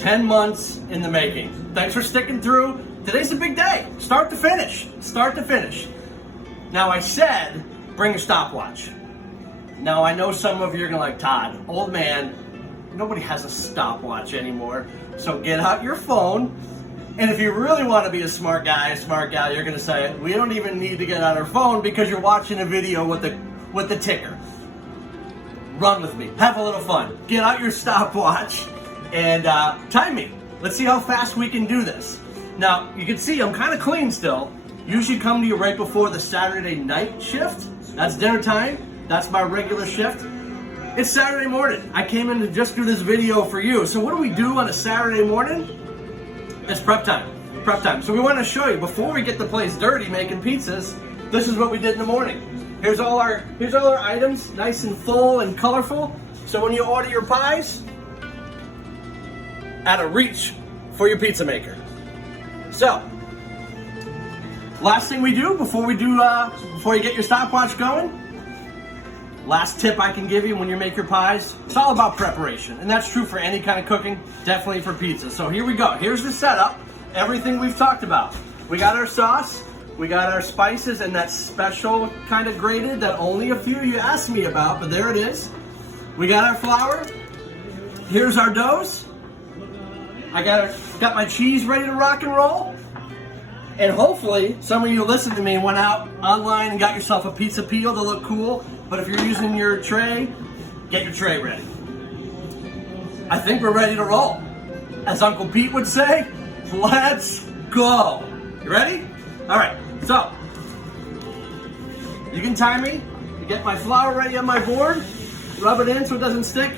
10 months in the making. Thanks for sticking through. Today's a big day, start to finish, start to finish. Now I said, bring a stopwatch. Now I know some of you are gonna like, Todd, old man, nobody has a stopwatch anymore. So get out your phone, and if you really want to be a smart guy, you're gonna say, we don't even need to get out our phone because you're watching a video with the ticker. Run with me, have a little fun. Get out your stopwatch and time me. Let's see how fast we can do this. Now, you can see I'm kind of clean still. Usually come to you right before the Saturday night shift. That's dinner time. That's my regular shift. It's Saturday morning. I came in to just do this video for you. So what do we do on a Saturday morning? It's prep time. Prep time. So we want to show you, before we get the place dirty making pizzas, this is what we did in the morning. Here's all our items, nice and full and colorful. So when you order your pies, out of reach for your pizza maker. So, last thing we do before you get your stopwatch going, last tip I can give you when you make your pies, it's all about preparation. And that's true for any kind of cooking, definitely for pizza. So here we go. Here's the setup, everything we've talked about. We got our sauce, we got our spices, and that special kind of grated that only a few you asked me about, but there it is. We got our flour, here's our doughs. I got my cheese ready to rock and roll. And hopefully, some of you listened to me and went out online and got yourself a pizza peel to look cool. But if you're using your tray, get your tray ready. I think we're ready to roll. As Uncle Pete would say, let's go. You ready? All right, so you can time me. You get my flour ready on my board, rub it in so it doesn't stick.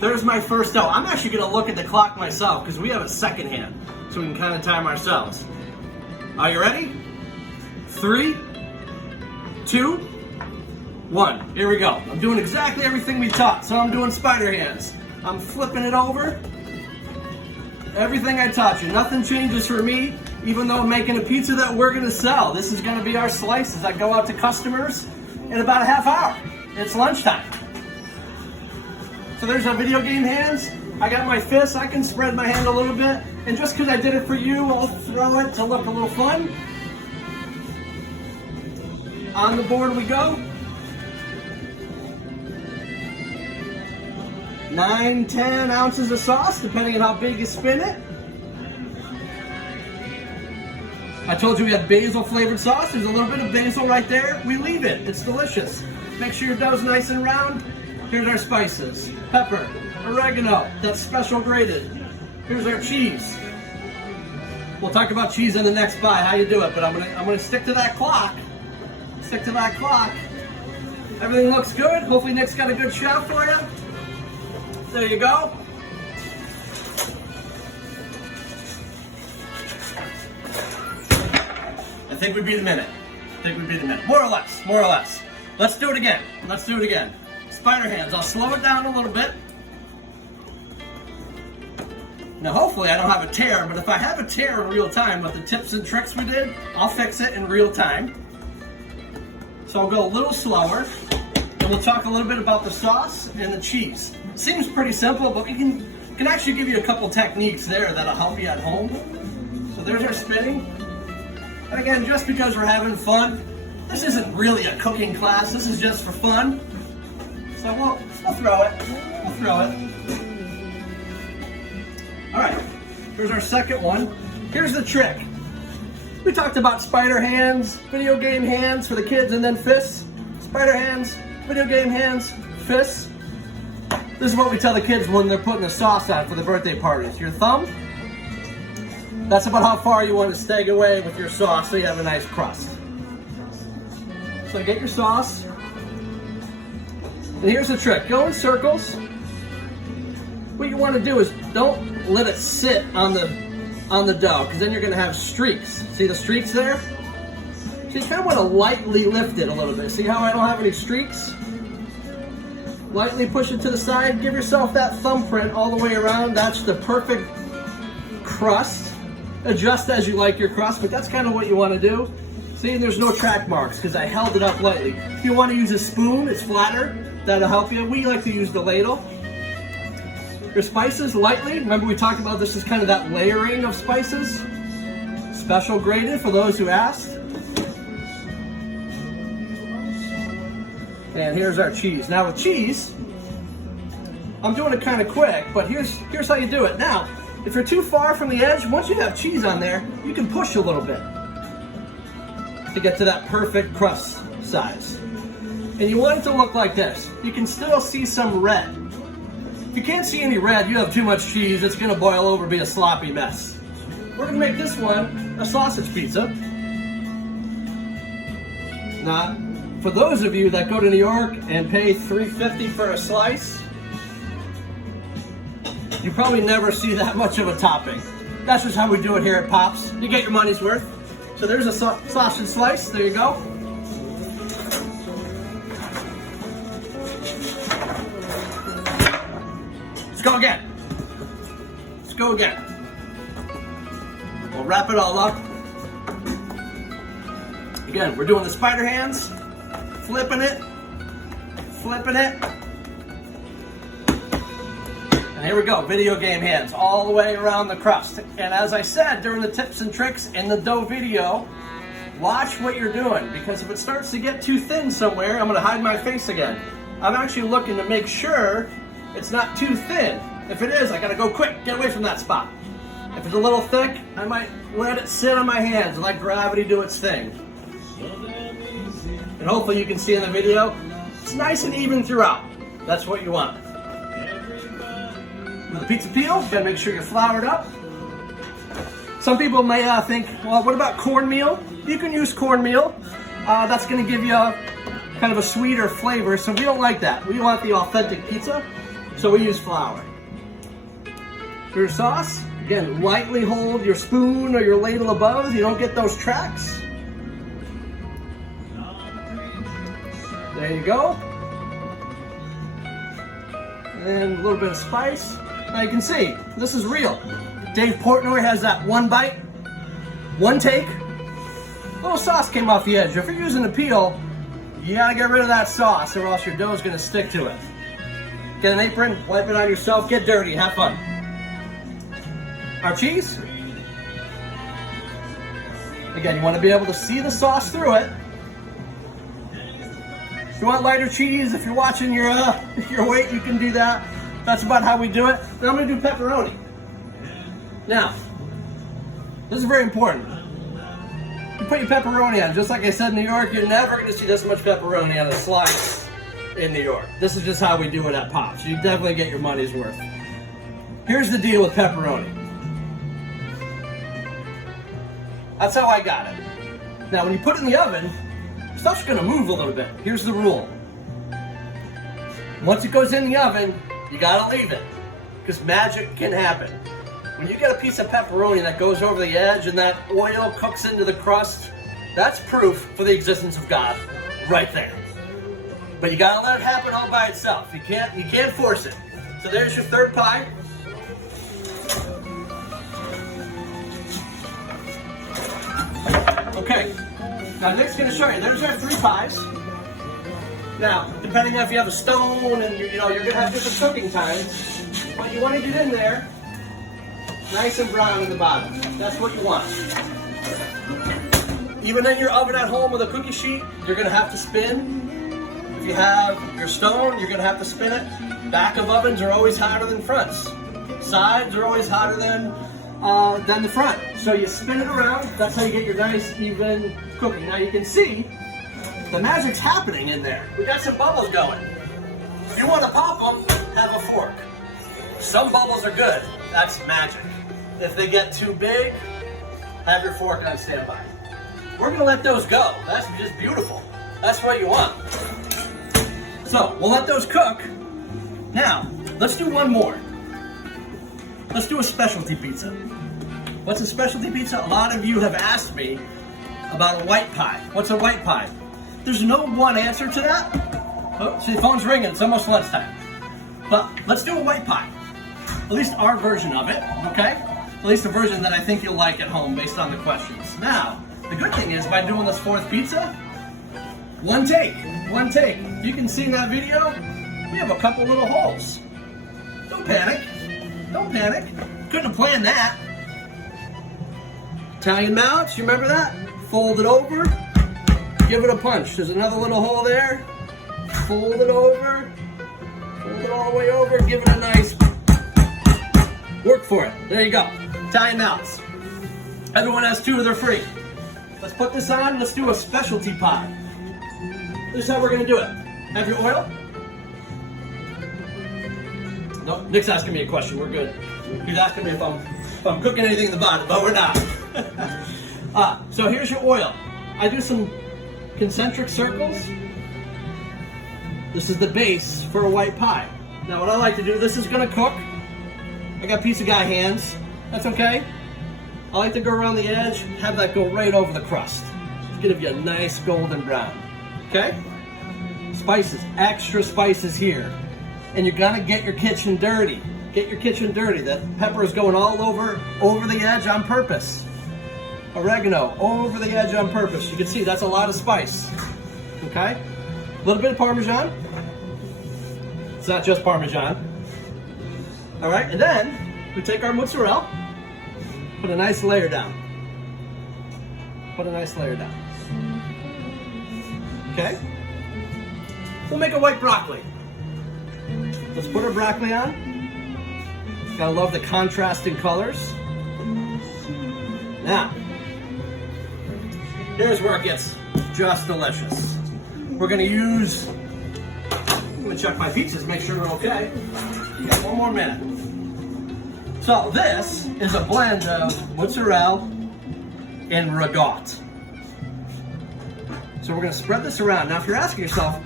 There's my first dough. I'm actually gonna look at the clock myself because we have a second hand, so we can kind of time ourselves. Are you ready? 3, 2, 1. Here we go. I'm doing exactly everything we taught. So I'm doing spider hands. I'm flipping it over. Everything I taught you. Nothing changes for me, even though I'm making a pizza that we're gonna sell. This is gonna be our slices that go out to customers in about a half hour. It's lunchtime. So there's our video game hands. I got my fists, I can spread my hand a little bit. And just because I did it for you, I'll throw it to look a little fun. On the board we go. 9, 10 ounces of sauce, depending on how big you spin it. I told you we had basil flavored sauce. There's a little bit of basil right there. We leave it, it's delicious. Make sure your dough's nice and round. Here's our spices, pepper, oregano, that's special grated. Here's our cheese. We'll talk about cheese in the next bite, how you do it, but I'm gonna stick to that clock. Stick to that clock. Everything looks good. Hopefully Nick's got a good shot for you. There you go. I think we beat a minute. More or less. Let's do it again. Spider hands, I'll slow it down a little bit. Now hopefully I don't have a tear, but if I have a tear in real time with the tips and tricks we did, I'll fix it in real time. So I'll go a little slower, and we'll talk a little bit about the sauce and the cheese. Seems pretty simple, but we can actually give you a couple techniques there that'll help you at home. So there's our spinning. And again, just because we're having fun, this isn't really a cooking class, this is just for fun. So we'll throw it. All right, here's our second one. Here's the trick. We talked about spider hands, video game hands for the kids, and then fists. Spider hands, video game hands, fists. This is what we tell the kids when they're putting the sauce on for the birthday parties. Your thumb, that's about how far you want to stay away with your sauce so you have a nice crust. So get your sauce. And here's the trick, go in circles. What you want to do is don't let it sit on the dough, because then you're going to have streaks. See the streaks there? So you kind of want to lightly lift it a little bit. See how I don't have any streaks? Lightly push it to the side. Give yourself that thumbprint all the way around. That's the perfect crust. Adjust as you like your crust, but that's kind of what you want to do. See, there's no track marks because I held it up lightly. If you want to use a spoon, it's flatter. That'll help you. We like to use the ladle. your spices lightly. Remember we talked about this is kind of that layering of spices. Special graded for those who asked. And here's our cheese. Now with cheese, I'm doing it kind of quick, but here's how you do it. Now, if you're too far from the edge, once you have cheese on there, you can push a little bit to get to that perfect crust size. And you want it to look like this. You can still see some red. If you can't see any red, you have too much cheese, it's gonna boil over, be a sloppy mess. We're gonna make this one a sausage pizza. Now, for those of you that go to New York and pay $3.50 for a slice, you probably never see that much of a topping. That's just how we do it here at Pops. You get your money's worth. So there's a sausage slice, there you go. Let's go again. Let's go again. We'll wrap it all up. Again, we're doing the spider hands, flipping it, flipping it. And here we go, video game hands all the way around the crust. And as I said during the tips and tricks in the dough video, watch what you're doing, because if it starts to get too thin somewhere, I'm gonna hide my face again. I'm actually looking to make sure it's not too thin. If it is, I gotta go quick, get away from that spot. If it's a little thick, I might let it sit on my hands and let gravity do its thing. And hopefully you can see in the video, it's nice and even throughout. That's what you want. With the pizza peel, you gotta make sure you're floured up. Some people may think, well, what about cornmeal? You can use cornmeal. That's gonna give you kind of a sweeter flavor, so we don't like that. We want the authentic pizza, so we use flour. For your sauce, again, lightly hold your spoon or your ladle above. You don't get those tracks. There you go. And a little bit of spice. Now you can see, this is real. Dave Portnoy has that one bite, one take. A little sauce came off the edge. If you're using the peel, you gotta get rid of that sauce or else your dough's gonna stick to it. Get an apron, wipe it on yourself, get dirty, have fun. Our cheese. Again, you wanna be able to see the sauce through it. If you want lighter cheese, if you're watching your weight, you can do that. That's about how we do it. Then I'm gonna do pepperoni. Now, this is very important. You put your pepperoni on, just like I said in New York, you're never gonna see this much pepperoni on a slice in New York. This is just how we do it at Pops. You definitely get your money's worth. Here's the deal with pepperoni. That's how I got it. Now, when you put it in the oven, stuff's gonna move a little bit. Here's the rule. Once it goes in the oven, you gotta leave it, because magic can happen. When you get a piece of pepperoni that goes over the edge and that oil cooks into the crust, that's proof for the existence of God, right there. But you gotta let it happen all by itself. You can't force it. So there's your third pie. Okay, now Nick's gonna show you. There's our 3 pies. Now, depending on if you have a stone and you're gonna have different cooking times, but you want to get in there nice and brown in the bottom. That's what you want. Even in your oven at home with a cookie sheet, you're gonna have to spin. If you have your stone, you're gonna have to spin it. Back of ovens are always hotter than fronts. Sides are always hotter than the front. So you spin it around. That's how you get your nice even cooking. Now you can see the magic's happening in there. We got some bubbles going. If you want to pop them, have a fork. Some bubbles are good. That's magic. If they get too big, have your fork on standby. We're gonna let those go. That's just beautiful. That's what you want. So we'll let those cook. Now, let's do one more. Let's do a specialty pizza. What's a specialty pizza? A lot of you have asked me about a white pie. What's a white pie? There's no one answer to that. Oh, see, the phone's ringing. It's almost lunchtime. But let's do a white pie. At least our version of it, okay? At least a version that I think you'll like at home based on the questions. Now, the good thing is by doing this 4th pizza, one take. You can see in that video, we have a couple little holes. Don't panic. Don't panic. Couldn't have planned that. Italian mallets, you remember that? Fold it over, give it a punch. There's another little hole there. Fold it over, fold it all the way over, give it a nice work for it. There you go. Italian mallets. Everyone has two, they're free. Let's put this on, let's do a specialty pie. This is how we're gonna do it. Have your oil? Nope, Nick's asking me a question, we're good. He's asking me if I'm cooking anything in the bottom, but we're not. So here's your oil. I do some concentric circles. This is the base for a white pie. Now what I like to do, this is gonna cook. I got piece of guy hands, that's okay. I like to go around the edge, have that go right over the crust. Just give you a nice golden brown, okay? Spices, extra spices here. And you're gonna get your kitchen dirty. Get your kitchen dirty. That pepper is going all over the edge on purpose. Oregano, over the edge on purpose. You can see that's a lot of spice, okay? A little bit of Parmesan. It's not just Parmesan. All right, and then we take our mozzarella, put a nice layer down. Put a nice layer down. Okay? We'll make a white broccoli. Let's put our broccoli on. Gotta love the contrasting colors. Now, here's where it gets just delicious. We're gonna use, I'm gonna check my pizzas, make sure we're okay. Got one more minute. So this is a blend of mozzarella and ragout. So we're gonna spread this around. Now if you're asking yourself,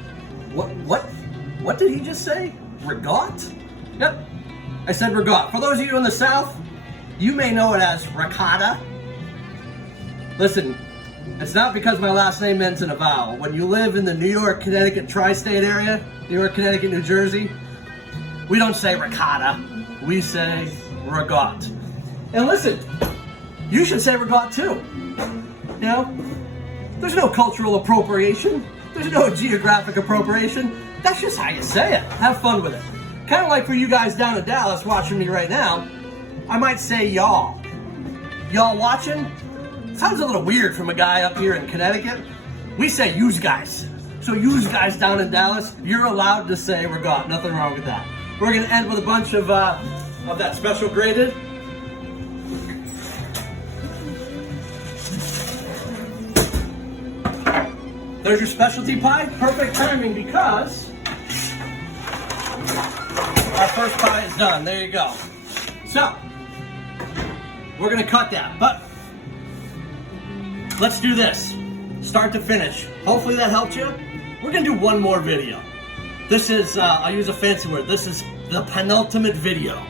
what did he just say? Ragout? Yep, I said ragout. For those of you in the South, you may know it as ricotta. Listen, it's not because my last name ends in a vowel. When you live in the New York, Connecticut tri-state area, New York, Connecticut, New Jersey, we don't say ricotta, we say ragout. And listen, you should say ragout too. You know, there's no cultural appropriation. There's no geographic appropriation. That's just how you say it. Have fun with it. Kind of like for you guys down in Dallas watching me right now, I might say y'all. Y'all watching? Sounds a little weird from a guy up here in Connecticut. We say yous guys. So yous guys down in Dallas, you're allowed to say ragout. Nothing wrong with that. We're gonna end with a bunch of that special grated. There's your specialty pie. Perfect timing because our first pie is done. There you go. So, we're gonna cut that, but let's do this. Start to finish. Hopefully that helped you. We're gonna do one more video. This is, I'll use a fancy word, this is the penultimate video.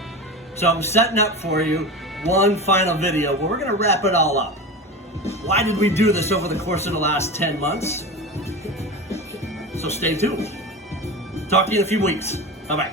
So I'm setting up for you one final video where we're gonna wrap it all up. Why did we do this over the course of the last 10 months? So stay tuned. Talk to you in a few weeks. Bye-bye.